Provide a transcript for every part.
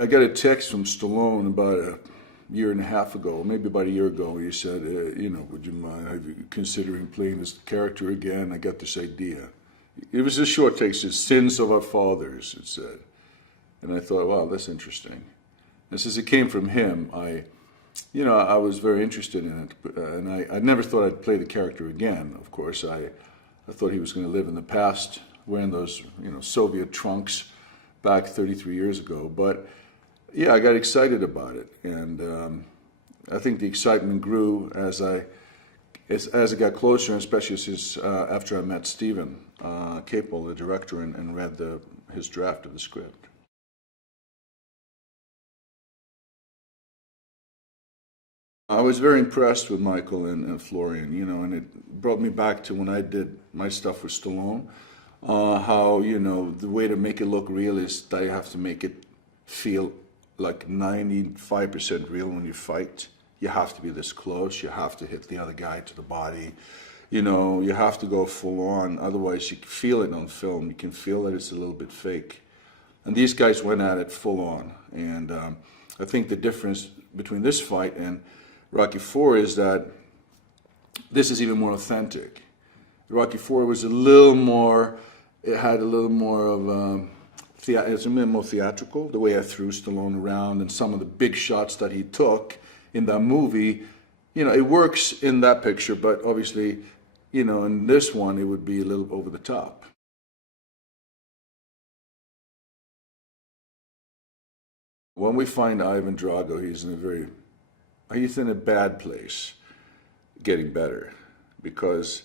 I got a text from Stallone about a year and a half ago, maybe about a year ago. He said, would you mind considering playing this character again? I got this idea. It was a short text, it's Sins of Our Fathers, it said. And I thought, wow, that's interesting. And since it came from him, I was very interested in it. And I never thought I'd play the character again, of course. I thought he was going to live in the past, wearing those, Soviet trunks back 33 years ago. But yeah, I got excited about it, and I think the excitement grew as it got closer, and especially since after I met Stephen Capel, the director, and read his draft of the script. I was very impressed with Michael and Florian, and it brought me back to when I did my stuff with Stallone. How the way to make it look real is that you have to make it feel like 95% real when you fight. You have to be this close. You have to hit the other guy to the body. You have to go full on. Otherwise, you can feel it on film. You can feel that it's a little bit fake. And these guys went at it full on. And I think the difference between this fight and Rocky IV is that this is even more authentic. Rocky IV was a little more, it had a little more of it's a bit more theatrical, the way I threw Stallone around and some of the big shots that he took in that movie. It works in that picture, but obviously, in this one, it would be a little over the top. When we find Ivan Drago, he's in a bad place, getting better, because,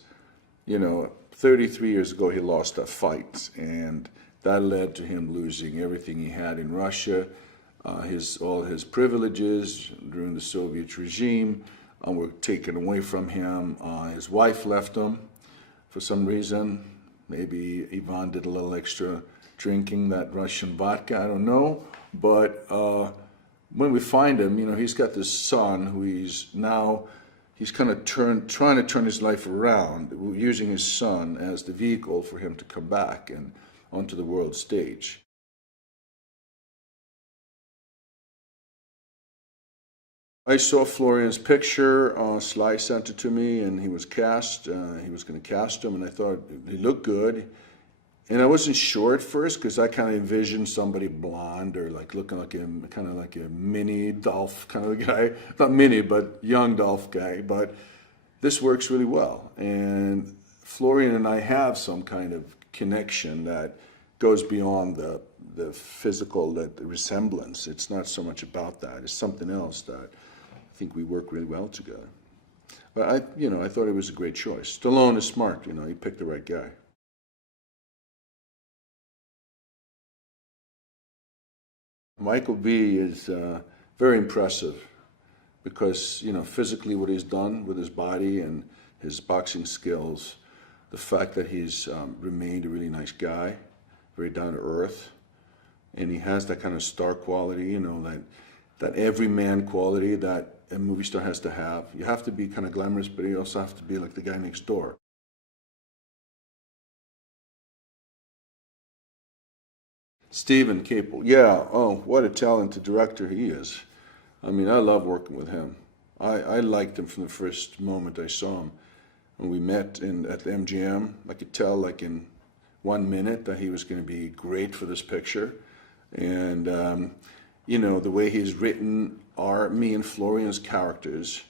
33 years ago, he lost that fight, and that led to him losing everything he had in Russia, all his privileges during the Soviet regime were taken away from him. His wife left him for some reason. Maybe Ivan did a little extra drinking that Russian vodka, I don't know. But when we find him, he's got this son who he's kind of trying to turn his life around, using his son as the vehicle for him to come back and onto the world stage. I saw Florian's picture, Sly sent it to me, and he was cast. He was going to cast him, and I thought he looked good. And I wasn't sure at first because I kind of envisioned somebody blonde or like looking like kind of like a mini Dolph kind of guy. Not mini, but young Dolph guy. But this works really well. And Florian and I have some kind of connection that goes beyond the physical, the resemblance. It's not so much about that. It's something else that I think we work really well together. But I thought it was a great choice. Stallone is smart. He picked the right guy. Michael B. is very impressive because, physically what he's done with his body and his boxing skills, the fact that he's remained a really nice guy, very down to earth, and he has that kind of star quality, that everyman quality that a movie star has to have. You have to be kind of glamorous, but you also have to be like the guy next door. Stephen Capel, yeah, oh, what a talented director he is. I mean, I love working with him. I liked him from the first moment I saw him. When we met at the MGM, I could tell like in 1 minute that he was going to be great for this picture. And, the way he's written me and Florian's characters,